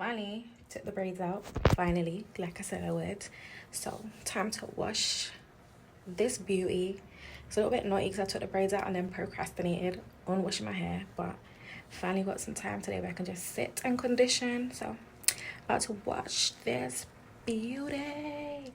Finally took the braids out, finally, like I said I would. So time to wash this beauty. It's a little bit naughty because I took the braids out and then procrastinated on washing my hair, but finally got some time today where I can just sit and condition. So about to wash this beauty.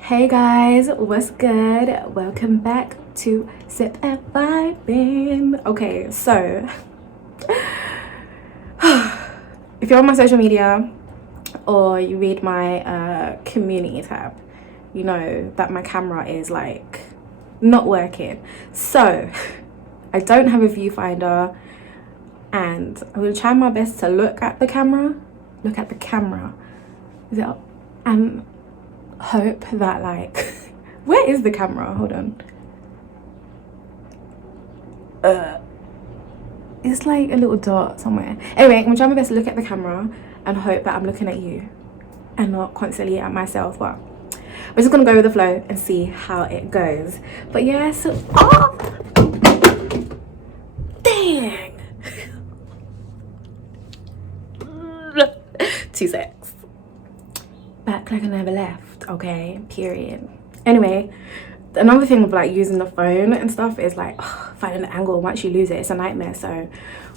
Hey guys, what's good? Welcome back to Sip and Vibing. Okay, so if you're on my social media or you read my community tab, you know that my camera is like not working. So I don't have a viewfinder and I'm gonna try my best to look at the camera. Is it up? And hope that like where is the camera? Hold on. It's like a little dot somewhere. Anyway, I'm gonna try my best to look at the camera and hope that I'm looking at you and not constantly at myself. But we're just gonna go with the flow and see how it goes. But yeah, so dang. 2 secs. Back like I never left, okay, period. Anyway, another thing with like using the phone and stuff is like finding the angle. Once you lose it, it's a nightmare. So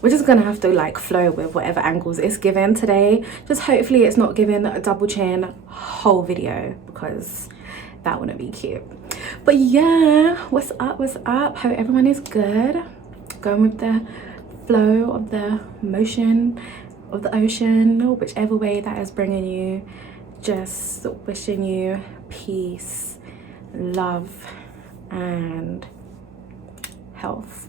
we're just gonna have to like flow with whatever angles it's given today. Just hopefully it's not giving a double chin whole video because that wouldn't be cute. But yeah, what's up? Hope everyone is good. Going with the flow of the motion of the ocean, whichever way that is bringing you. Just wishing you peace, love, and health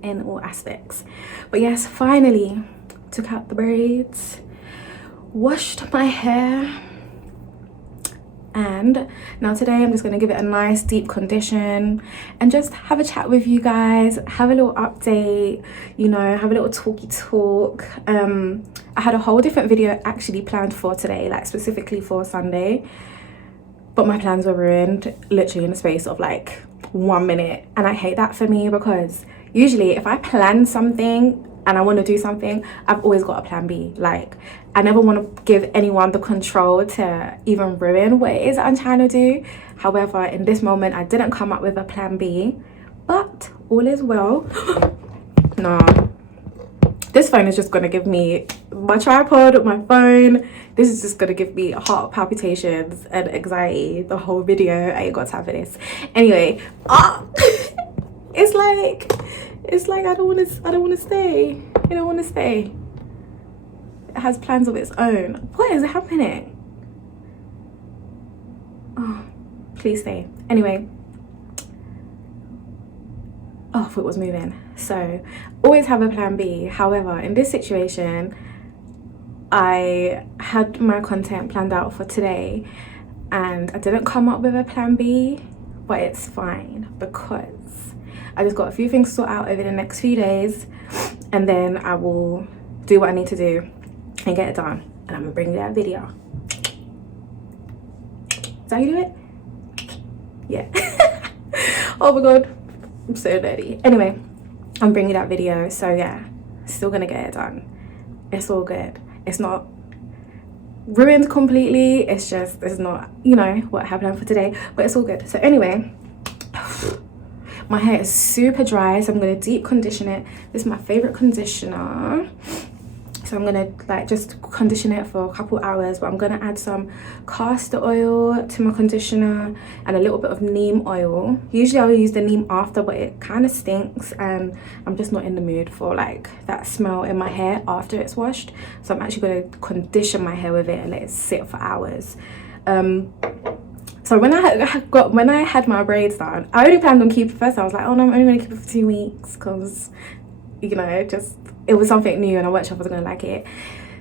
in all aspects. But yes, finally took out the braids, washed my hair, and now today I'm just going to give it a nice deep condition and just have a chat with you guys, have a little update, you know, have a little talky talk. I had a whole different video actually planned for today, like specifically for Sunday, but my plans were ruined literally in the space of like 1 minute, and I hate that for me because usually if I plan something and I want to do something, I've always got a plan B. Like, I never want to give anyone the control to even ruin what it is I'm trying to do. However, in this moment, I didn't come up with a plan B, but all is well. Nah, this phone is just going to give me, my tripod, my phone, this is just going to give me heart palpitations and anxiety the whole video. I ain't got time for this. Anyway, it's like I don't want to stay. I don't want to stay. It has plans of its own. What is happening? Oh, please stay. Anyway. Oh, I thought it was moving. So, always have a plan B. However, in this situation, I had my content planned out for today and I didn't come up with a plan B, but it's fine because I just got a few things to sort out over the next few days and then I will do what I need to do and get it done, and I'm gonna bring you that video. Is that how you do it? Yeah. Oh my god, I'm so dirty. Anyway, I'm bringing that video, so yeah, still gonna get it done. It's all good. It's not ruined completely, it's just, it's not, you know, what happened for today, but it's all good. So anyway, my hair is super dry, so I'm gonna deep condition it. This is my favorite conditioner. So I'm gonna like just condition it for a couple hours, but I'm gonna add some castor oil to my conditioner and a little bit of neem oil. Usually I'll use the neem after, but it kind of stinks and I'm just not in the mood for like that smell in my hair after it's washed. So I'm actually gonna condition my hair with it and let it sit for hours. So when I had my braids done, I only planned on keeping it first. I was like, oh no, I'm only gonna keep it for 2 weeks because, you know, just it was something new and I wasn't sure if I was gonna like it.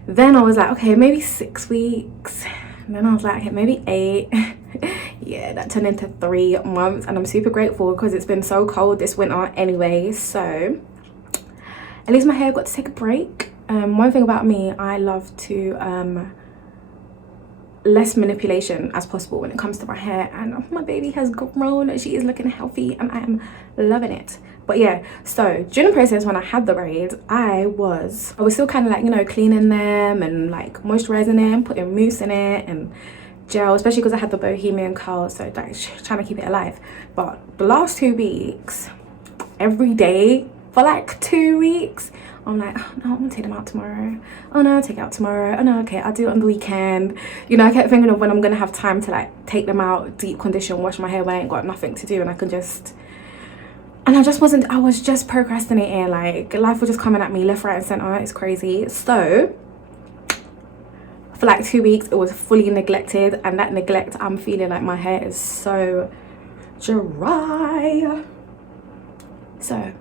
Then I was like, okay, maybe 6 weeks. And then I was like, okay, maybe 8. Yeah, that turned into 3 months, and I'm super grateful because it's been so cold this winter anyway. So at least my hair got to take a break. One thing about me, I love to less manipulation as possible when it comes to my hair, and my baby has grown. She is looking healthy and I am loving it. But yeah, so during the process when I had the braids, I was still kind of like, you know, cleaning them and like moisturizing them, putting mousse in it and gel, especially because I had the bohemian curl, so like trying to keep it alive. But the last 2 weeks, every day for like 2 weeks, I'm like, oh no, I'm gonna take them out tomorrow. Oh no, I'll take it out tomorrow. Oh no, okay, I'll do it on the weekend. You know, I kept thinking of when I'm gonna have time to like take them out, deep condition, wash my hair when I ain't got nothing to do, and I can just, and I was just procrastinating. Like life was just coming at me left, right and center. It's crazy. So for like 2 weeks it was fully neglected, and that neglect, I'm feeling like my hair is so dry. So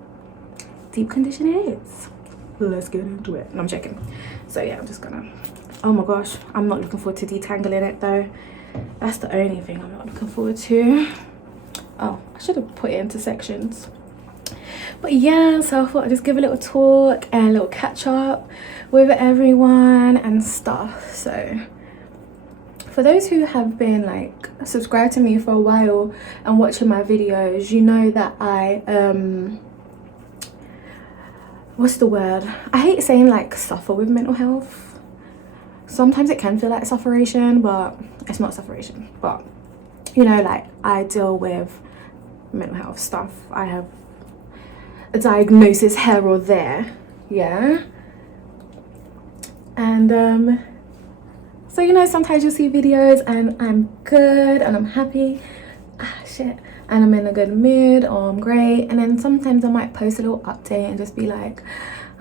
deep condition it is. Let's get into it. No, I'm checking. So yeah, I'm just gonna, oh my gosh, I'm not looking forward to detangling it though. That's the only thing I'm not looking forward to. Oh, I should have put it into sections. But yeah, so I thought I'd just give a little talk and a little catch up with everyone and stuff. So for those who have been like subscribed to me for a while and watching my videos, you know that I what's the word, I hate saying like suffer with mental health. Sometimes it can feel like sufferation, but it's not sufferation. But you know, like I deal with mental health stuff. I have a diagnosis here or there, yeah. And so you know, sometimes you'll see videos and I'm good and I'm happy, and I'm in a good mood, or I'm great, and then sometimes I might post a little update and just be like,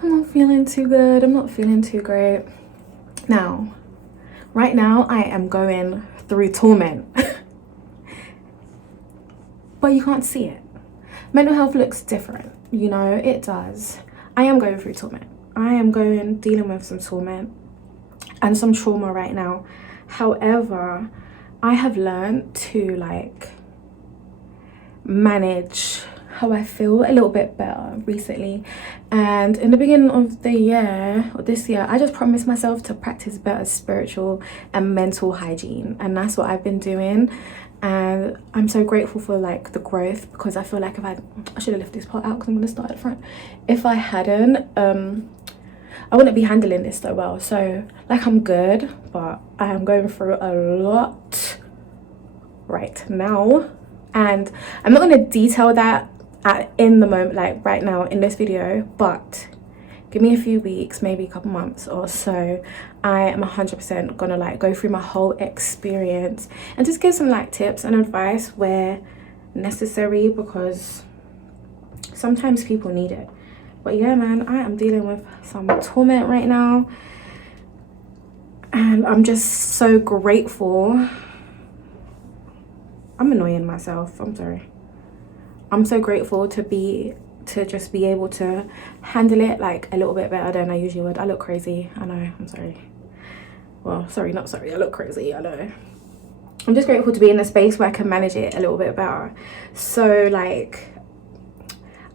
I'm not feeling too good, I'm not feeling too great. Now right now I am going through torment. But you can't see it. Mental health looks different, you know, it does. I am going through torment. I am dealing with some torment and some trauma right now. However, I have learned to like manage how I feel a little bit better recently. And in the beginning of the year, or this year, I just promised myself to practice better spiritual and mental hygiene, and that's what I've been doing. And I'm so grateful for like the growth, because I feel like if I should have left this part out because I'm going to start at the front. If I hadn't, I wouldn't be handling this so well. So like I'm good, but I am going through a lot right now, and I'm not going to detail that in the moment, like right now in this video, but give me a few weeks, maybe a couple months or so, I am 100% gonna like go through my whole experience and just give some like tips and advice where necessary, because sometimes people need it. But yeah man, I am dealing with some torment right now, and I'm just so grateful. I'm annoying myself, I'm sorry. I'm so grateful to just be able to handle it like a little bit better than I usually would. I look crazy, I know, I'm sorry. Well, sorry, not sorry, I look crazy, I know. I'm just grateful to be in a space where I can manage it a little bit better. So like,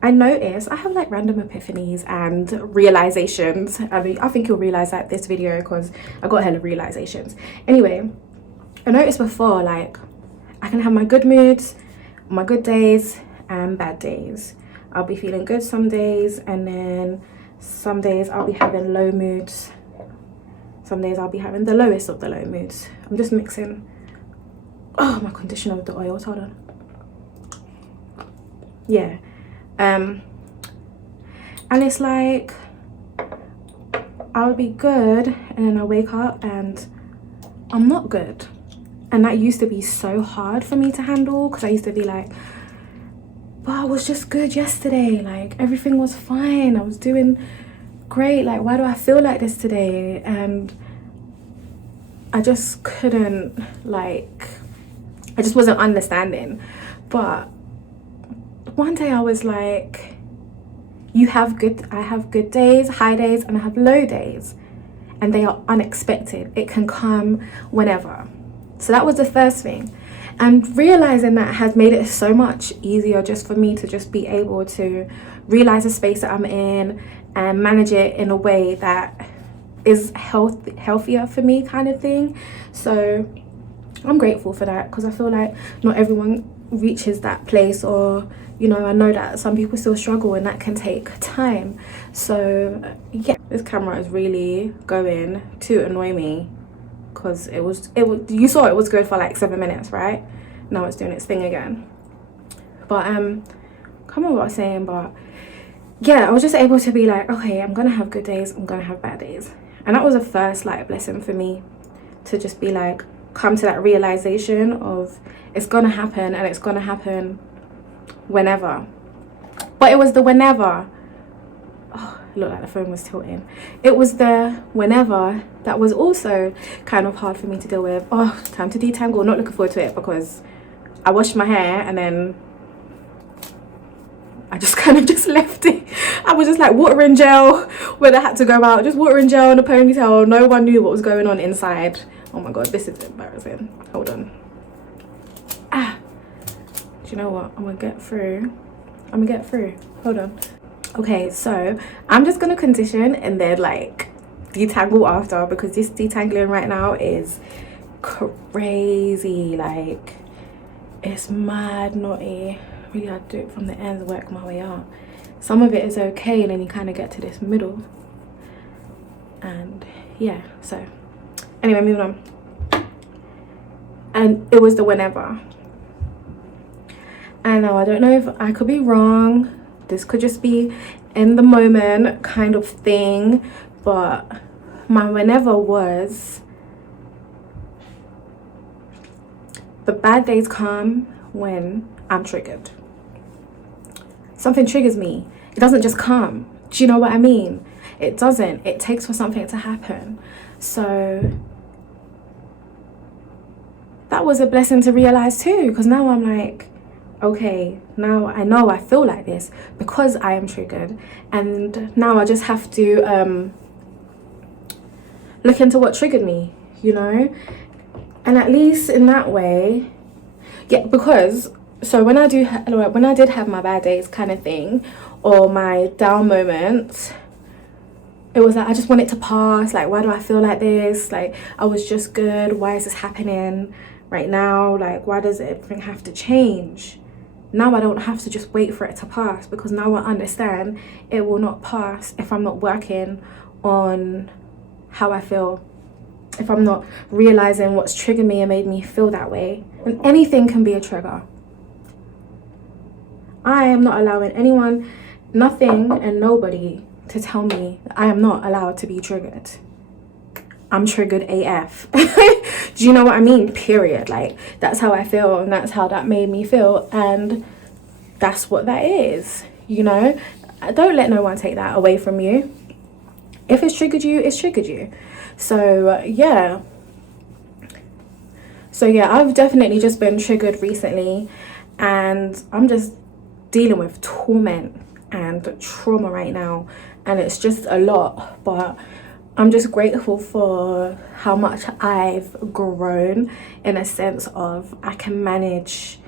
I notice I have like random epiphanies and realizations. I mean, I think you'll realize that this video, because I got hella realizations. Anyway, I noticed before, like I can have my good moods, my good days and bad days. I'll be feeling good some days, and then some days I'll be having low moods. Some days I'll be having the lowest of the low moods. I'm just mixing my conditioner with the oils. Hold on. Yeah. And it's like I'll be good and then I'll wake up and I'm not good. And that used to be so hard for me to handle, because I used to be like, but I was just good yesterday, like everything was fine, I was doing great, like why do I feel like this today? And I just couldn't, like, I just wasn't understanding. But one day I was like, I have good days, high days, and I have low days, and they are unexpected. It can come whenever. So that was the first thing. And realizing that has made it so much easier just for me to just be able to realize the space that I'm in and manage it in a way that is healthier for me, kind of thing. So I'm grateful for that, because I feel like not everyone reaches that place, or you know, I know that some people still struggle and that can take time. So yeah, this camera is really going to annoy me, because it was you saw it was good for like 7 minutes, right? Now it's doing its thing again. But can't remember what I was saying, but yeah, I was just able to be like, okay, I'm gonna have good days, I'm gonna have bad days. And that was the first like blessing for me, to just be like, come to that realization of it's gonna happen, and it's gonna happen whenever. But it was the whenever, oh, it looked like the phone was tilting. It was the whenever that was also kind of hard for me to deal with. Oh, time to detangle. Not looking forward to it, because I washed my hair and then I just kind of just left it. I was just like watering gel when I had to go out, just watering gel in a ponytail. No one knew what was going on inside. Oh my god, this is embarrassing. Hold on. Do you know what? I'm gonna get through. Hold on. Okay, so I'm just gonna condition and then like detangle after, because this detangling right now is crazy. Like, it's mad naughty. Really had to do it from the ends, work my way out. Some of it is okay, and then you kind of get to this middle, and yeah. So anyway, moving on. And it was the whenever. And now I don't know if I could be wrong, this could just be in the moment kind of thing, but my whenever was, the bad days come when I'm triggered. Something triggers me. It doesn't just come. Do you know what I mean? It doesn't. It takes for something to happen. So that was a blessing to realize too, because now I'm like, okay, now I know I feel like this because I am triggered, and now I just have to look into what triggered me, you know. And at least in that way, yeah, because so when I did have my bad days kind of thing, or my down moments, it was like I just want it to pass. Like, why do I feel like this? Like, I was just good, why is this happening right now? Like, why does everything have to change? Now I don't have to just wait for it to pass, because now I understand it will not pass if I'm not working on how I feel, if I'm not realizing what's triggered me and made me feel that way. And anything can be a trigger. I am not allowing anyone, nothing and nobody to tell me that I am not allowed to be triggered. I'm triggered AF. Do you know what I mean? Period. Like, that's how I feel, and that's how that made me feel, and that's what that is, you know. Don't let no one take that away from you. If it's triggered you, it's triggered you. So yeah, I've definitely just been triggered recently, and I'm just dealing with torment and trauma right now, and it's just a lot. But I'm just grateful for how much I've grown, in a sense of I can manage,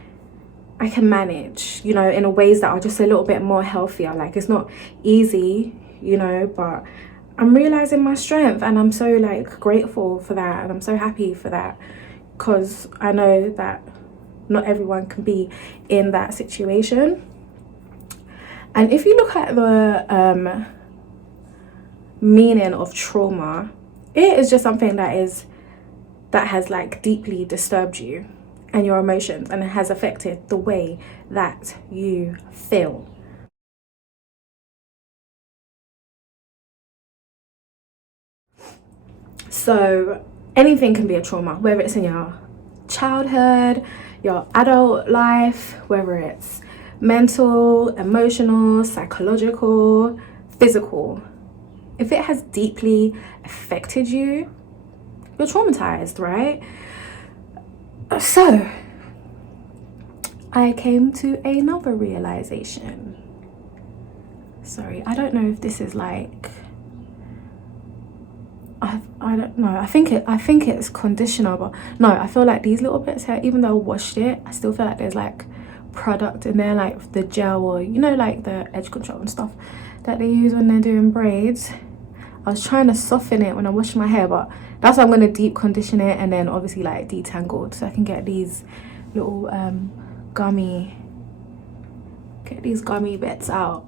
you know, in a ways that are just a little bit more healthier. Like, it's not easy, you know, but I'm realizing my strength, and I'm so like grateful for that, and I'm so happy for that, because I know that not everyone can be in that situation. And if you look at the meaning of trauma, it is just something that has like deeply disturbed you and your emotions, and it has affected the way that you feel. So anything can be a trauma, whether it's in your childhood, your adult life, whether it's mental, emotional, psychological, physical. If it has deeply affected you, you're traumatized, right? So I came to another realization. Sorry, I don't know if this is like, I don't know. I think it's conditioner, but no, I feel like these little bits here, even though I washed it, I still feel like there's like product in there, like the gel, or you know, like the edge control and stuff that they use when they're doing braids. I was trying to soften it when I washed my hair, but that's why I'm going to deep condition it, and then obviously like detangled, so I can get these little gummy. Get these gummy bits out.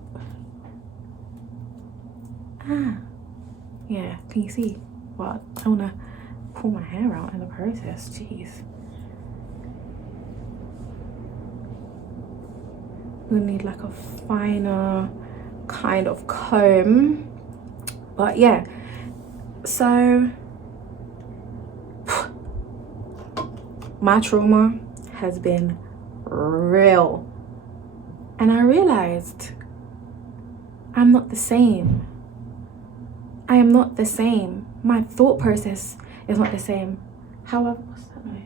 Yeah, can you see? Well, I don't want to pull my hair out in the process. Jeez. We'll need like a finer kind of comb. But yeah, so my trauma has been real. And I realized I'm not the same. I am not the same. My thought process is not the same. What's that noise?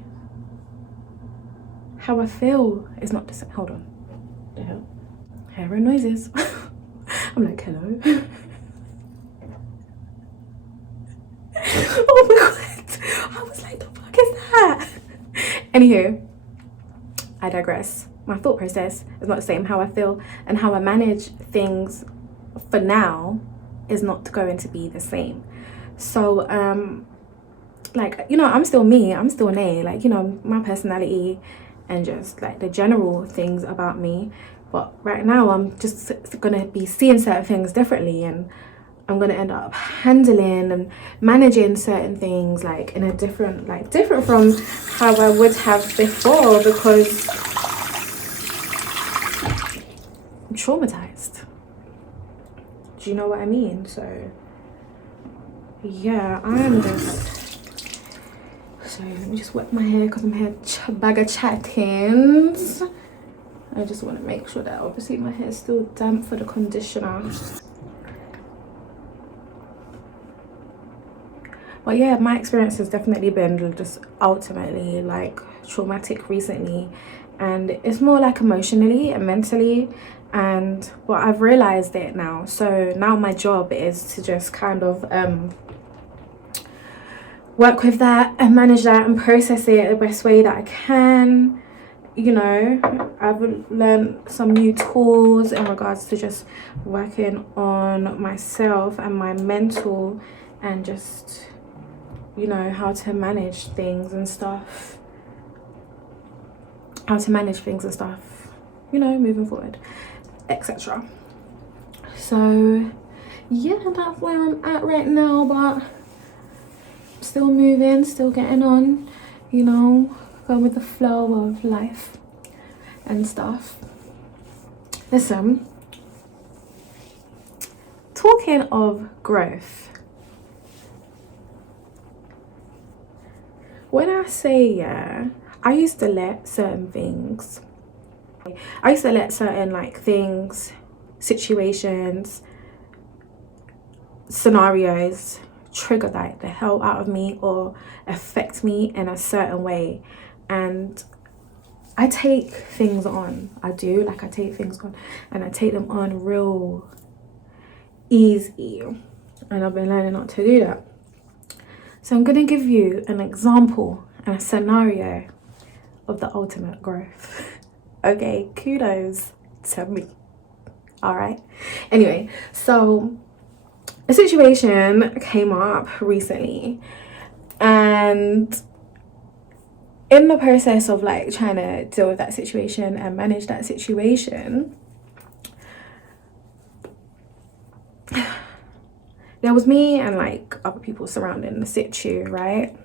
How I feel is not the same. Hold on. The hell? Hair and noises. I'm like, hello. Oh my god. I was like, the fuck is that? Anywho, I digress. My thought process is not the same. How I feel and how I manage things for now is not going to be the same. So like, you know, I'm still me, I'm still Nay, like, you know, my personality and just like the general things about me. But right now I'm just gonna be seeing certain things differently, and I'm gonna end up handling and managing certain things like in a different from how I would have before, because I'm traumatized. Do you know what I mean? So yeah, I'm just, so let me just wet my hair because I'm here bag of chattings. I just want to make sure that obviously my hair is still damp for the conditioner. But yeah, my experience has definitely been just ultimately like traumatic recently, and it's more like emotionally and mentally. And well, I've realized it now. So now my job is to just kind of work with that and manage that and process it the best way that I can. You know, I've learned some new tools in regards to just working on myself and my mental, and just, you know, how to manage things and stuff. You know, moving forward, etc. So yeah, that's where I'm at right now, but still moving, still getting on, you know, going with the flow of life and stuff. Listen, talking of growth, when I say, yeah, I used to let certain things, like things, situations, scenarios trigger like the hell out of me or affect me in a certain way, and I take things on. I take things on, and I take them on real easy, and I've been learning not to do that. So I'm gonna give you an example and a scenario of the ultimate growth. Okay, kudos to me. All right. Anyway, so a situation came up recently, and in the process of like trying to deal with that situation and manage that situation, there was me and like other people surrounding the situ, right?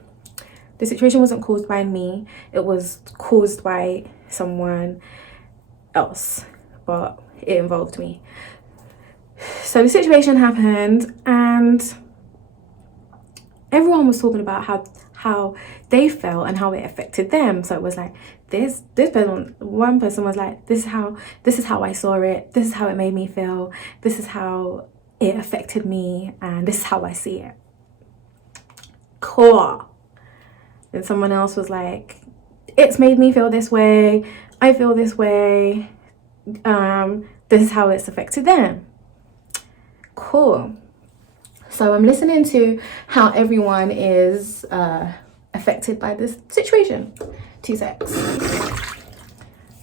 The situation wasn't caused by me, it was caused by someone else, but it involved me. So the situation happened, and everyone was talking about how they felt and how it affected them. So it was like this person, one person was like, this is how I saw it, this is how it made me feel, this is how it affected me, and this is how I see it. Cool. Then someone else was like, it's made me feel this way, I feel this way, this is how it's affected them. Cool. So I'm listening to how everyone is affected by this situation. 2 secs.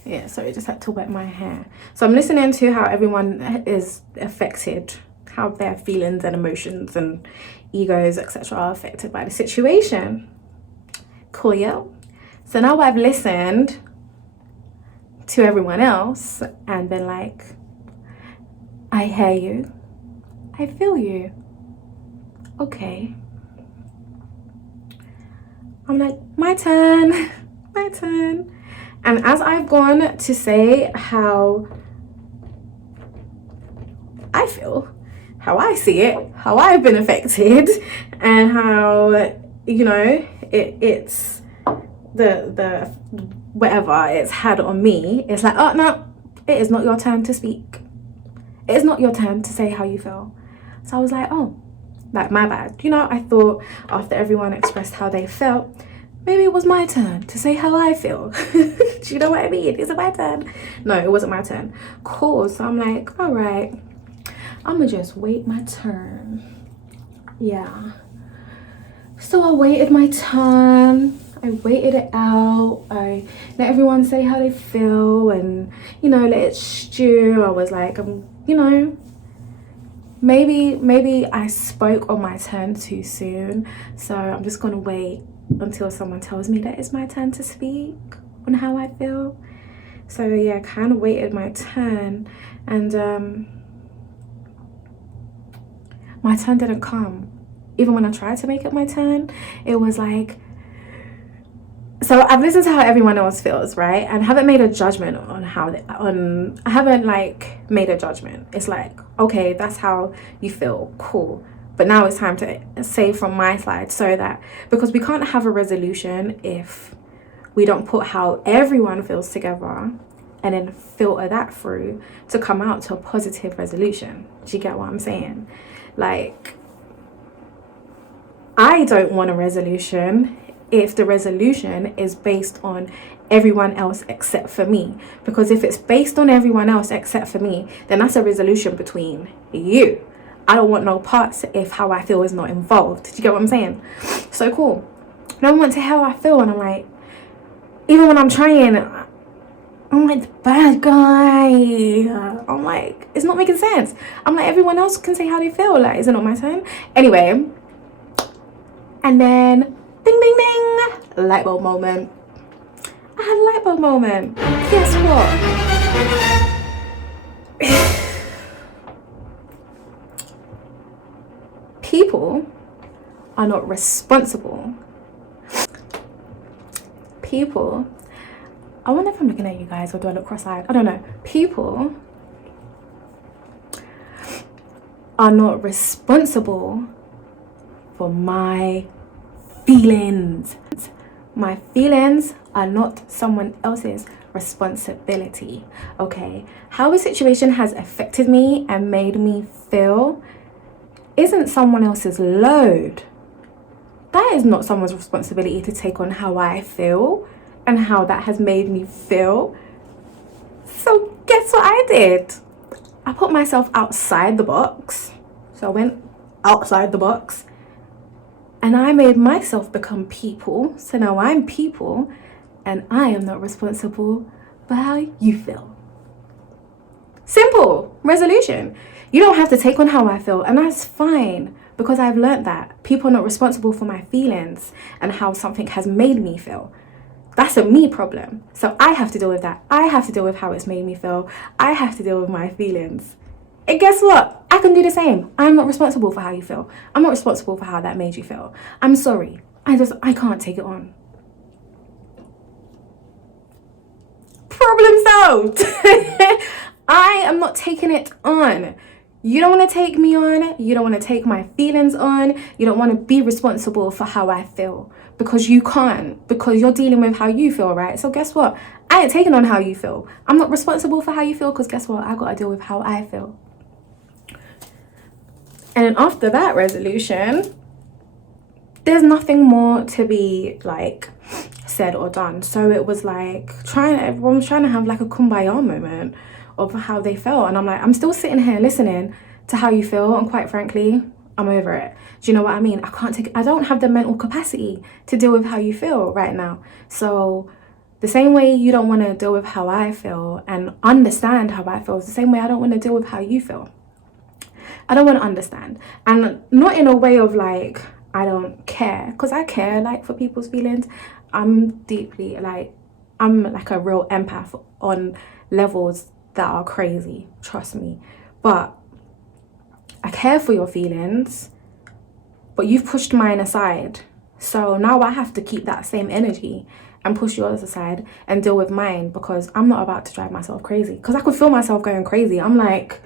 Yeah, sorry, just had to wet my hair. So I'm listening to how everyone is affected, how their feelings and emotions and egos, etc. are affected by the situation. Cool, yeah? So now I've listened to everyone else and been like, I hear you, I feel you, okay. I'm like, my turn, my turn. And as I've gone to say how I feel, how I see it, how I've been affected, and how, you know, it's the whatever it's had on me, it's like, oh no, it is not your turn to speak. It is not your turn to say how you feel. So I was like, oh, like, my bad. You know, I thought after everyone expressed how they felt, maybe it was my turn to say how I feel. Do you know what I mean? Is it my turn? No, it wasn't my turn. Cool. So I'm like, all right, I'm gonna just wait my turn. Yeah. So I waited my turn. I waited it out. I let everyone say how they feel and, you know, let it stew. I was like, you know, maybe I spoke on my turn too soon. So I'm just gonna wait until someone tells me that it's my turn to speak on how I feel. So yeah, kind of waited my turn, and my turn didn't come. Even when I tried to make it my turn, it was like, so I've listened to how everyone else feels, right? And haven't made a judgment on how I haven't like made a judgment. It's like, okay, that's how you feel, cool. But now it's time to say from my side, so that, because we can't have a resolution if we don't put how everyone feels together and then filter that through to come out to a positive resolution. Do you get what I'm saying? Like, I don't want a resolution if the resolution is based on everyone else except for me. Because if it's based on everyone else except for me, then that's a resolution between you. I don't want no parts if how I feel is not involved. Do you get what I'm saying? So cool. And I want to how I feel, and I'm like, even when I'm trying, I'm like, the bad guy. I'm like, it's not making sense. I'm like, everyone else can say how they feel. Like, is it not my turn? Anyway, and then ding ding ding, light bulb moment. I had a light bulb moment. Guess what? People are not responsible. People, I wonder if I'm looking at you guys or do I look cross-eyed? I don't know. People are not responsible for my feelings. My feelings are not someone else's responsibility, okay? How a situation has affected me and made me feel isn't someone else's load. That is not someone's responsibility to take on how I feel and how that has made me feel. So guess what I did? I put myself outside the box. So I went outside the box and I made myself become people. So now I'm people and I am not responsible for how you feel. Simple resolution. You don't have to take on how I feel, and that's fine, because I've learned that people are not responsible for my feelings and how something has made me feel. That's a me problem. So I have to deal with that. I have to deal with how it's made me feel. I have to deal with my feelings. And guess what? I can do the same. I'm not responsible for how you feel. I'm not responsible for how that made you feel. I'm sorry. I can't take it on. Problem solved. I am not taking it on. You don't want to take me on. You don't want to take my feelings on. You don't want to be responsible for how I feel, because you can't, because you're dealing with how you feel, right? So guess what? I ain't taking on how you feel. I'm not responsible for how you feel, because guess what? I got to deal with how I feel. And then after that resolution, there's nothing more to be like said or done. So it was like everyone was trying to have like a kumbaya moment of how they felt, and I'm like, I'm still sitting here listening to how you feel, and quite frankly, I'm over it. Do you know what I mean? I don't have the mental capacity to deal with how you feel right now. So the same way you don't want to deal with how I feel and understand how I feel is the same way I don't want to deal with how you feel. I don't want to understand, and not in a way of like I don't care, because I care like for people's feelings. I'm deeply like, I'm like a real empath on levels that are crazy, trust me. But I care for your feelings, but you've pushed mine aside. So now I have to keep that same energy and push yours aside and deal with mine, because I'm not about to drive myself crazy. Because I could feel myself going crazy. I'm like,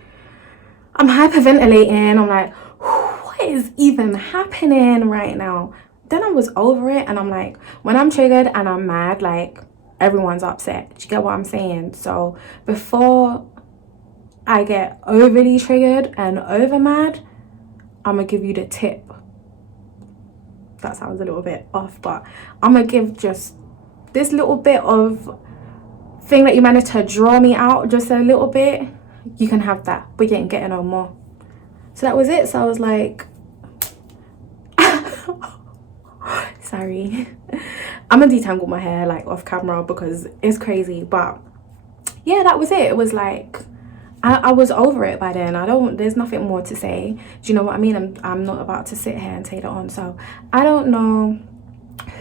I'm hyperventilating. I'm like, what is even happening right now? Then I was over it, and I'm like, when I'm triggered and I'm mad, like, everyone's upset. Do you get what I'm saying? So before I get overly triggered and over mad, I'm gonna give you the tip. That sounds a little bit off, but I'm gonna give just this little bit of thing that you managed to draw me out just a little bit. You can have that, but you ain't getting no more. So that was it. So I was like, sorry. I'm gonna detangle my hair like off camera because it's crazy. But yeah, that was it. It was like, I was over it by then. There's nothing more to say. Do you know what I mean? I'm not about to sit here and take it on. So I don't know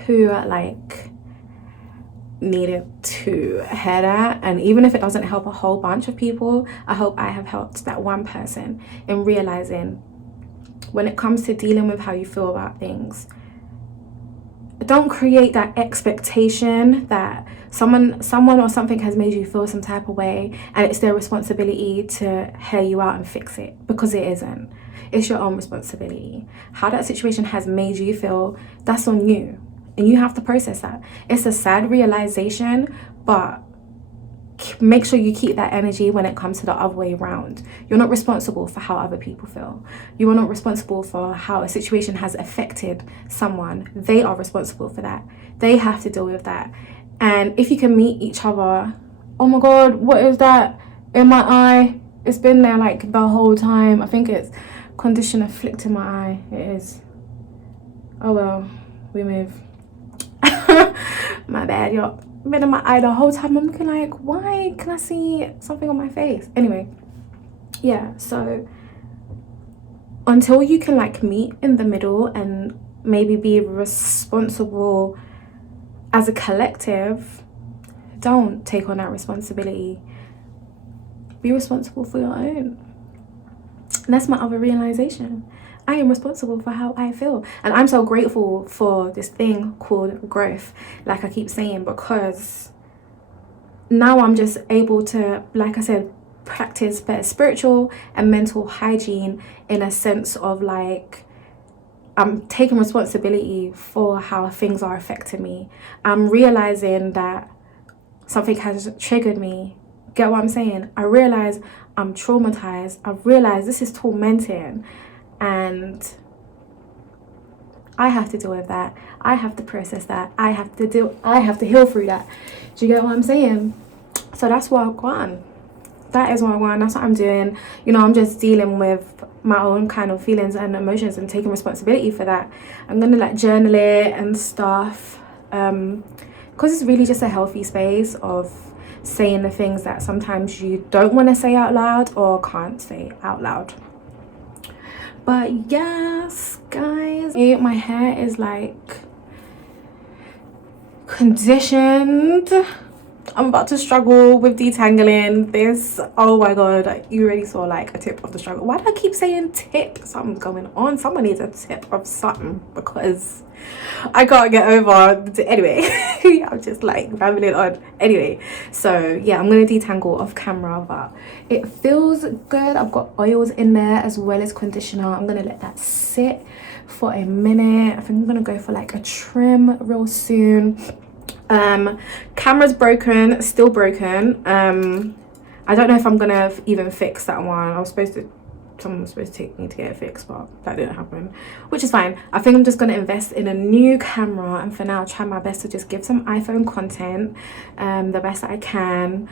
who like needed to hear that, and even if it doesn't help a whole bunch of people, I hope I have helped that one person in realizing, when it comes to dealing with how you feel about things, don't create that expectation that someone or something has made you feel some type of way and it's their responsibility to hear you out and fix it, because it isn't. It's your own responsibility. How that situation has made you feel, that's on you, and you have to process that. It's a sad realization, but make sure you keep that energy when it comes to the other way around. You're not responsible for how other people feel. You are not responsible for how a situation has affected someone. They are responsible for that. They have to deal with that. And if you can meet each other, oh my god, what is that in my eye? It's been there like the whole time. I think it's conditioner flicked in my eye. It is. Oh well, we move. My bad, y'all. Been in my eye the whole time. I'm looking like, why can I see something on my face? Anyway, yeah, so until you can like meet in the middle and maybe be responsible as a collective, don't take on that responsibility. Be responsible for your own. And that's my other realization. I am responsible for how I feel. And I'm so grateful for this thing called growth, like I keep saying, because now I'm just able to, like I said, practice better spiritual and mental hygiene, in a sense of like, I'm taking responsibility for how things are affecting me. I'm realizing that something has triggered me. Get what I'm saying? I realize I'm traumatized. I realize this is tormenting. And I have to deal with that. I have to process that. I have to heal through that. Do you get what I'm saying? So that's what I've gone. That is what I want. That's what I'm doing. You know, I'm just dealing with my own kind of feelings and emotions and taking responsibility for that. I'm gonna like journal it and stuff, because it's really just a healthy space of saying the things that sometimes you don't want to say out loud or can't say out loud. But yes, guys, my hair is like conditioned. I'm about to struggle with detangling this. Oh my god, you already saw like a tip of the struggle. Why do I keep saying tip? Something's going on. Someone needs a tip of something, because I can't get over. Anyway, I'm just like rambling on. Anyway, so yeah, I'm gonna detangle off camera, but it feels good. I've got oils in there as well as conditioner. I'm gonna let that sit for a minute. I think I'm gonna go for like a trim real soon. Camera's broken, still broken. I don't know if I'm gonna even fix that one. Someone was supposed to take me to get it fixed, but that didn't happen, which is fine. I think I'm just gonna invest in a new camera, and for now try my best to just give some iPhone content the best that I can.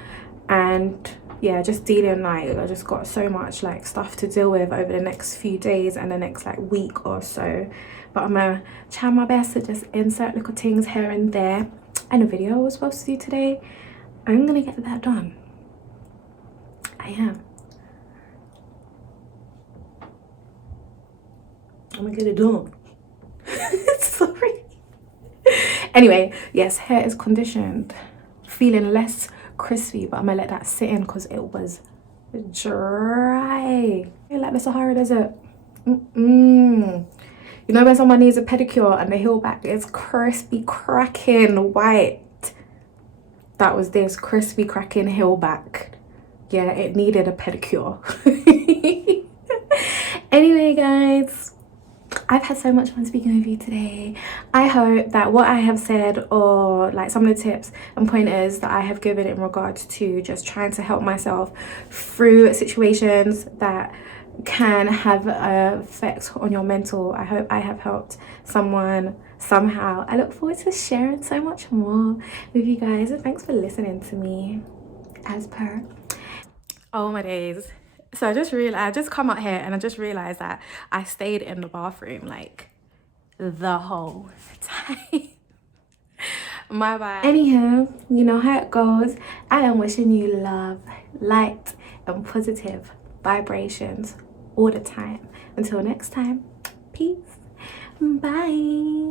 And yeah, just dealing, like, I just got so much like stuff to deal with over the next few days and the next like week or so, but I'm gonna try my best to just insert little things here and there. And a video I was supposed to do today, I'm gonna get that done. I am. I'm gonna get it done. Sorry. Anyway, yes, hair is conditioned feeling less crispy, but I'm gonna let that sit in because it was dry. Like the Sahara Desert. You know when someone needs a pedicure and the heel back is crispy, cracking white? That was this crispy, cracking heel back. Yeah, it needed a pedicure. Anyway, guys, I've had so much fun speaking with you today. I hope that what I have said, or like some of the tips and pointers that I have given in regards to just trying to help myself through situations that can have an effect on your mental, I hope I have helped someone somehow. I look forward to sharing so much more with you guys, and thanks for listening to me as per. Oh my days. So I just come out here and I just realized that I stayed in the bathroom like the whole time. My bad. Anywho, you know how it goes. I am wishing you love, light, and positive vibrations all the time. Until next time, peace. Bye.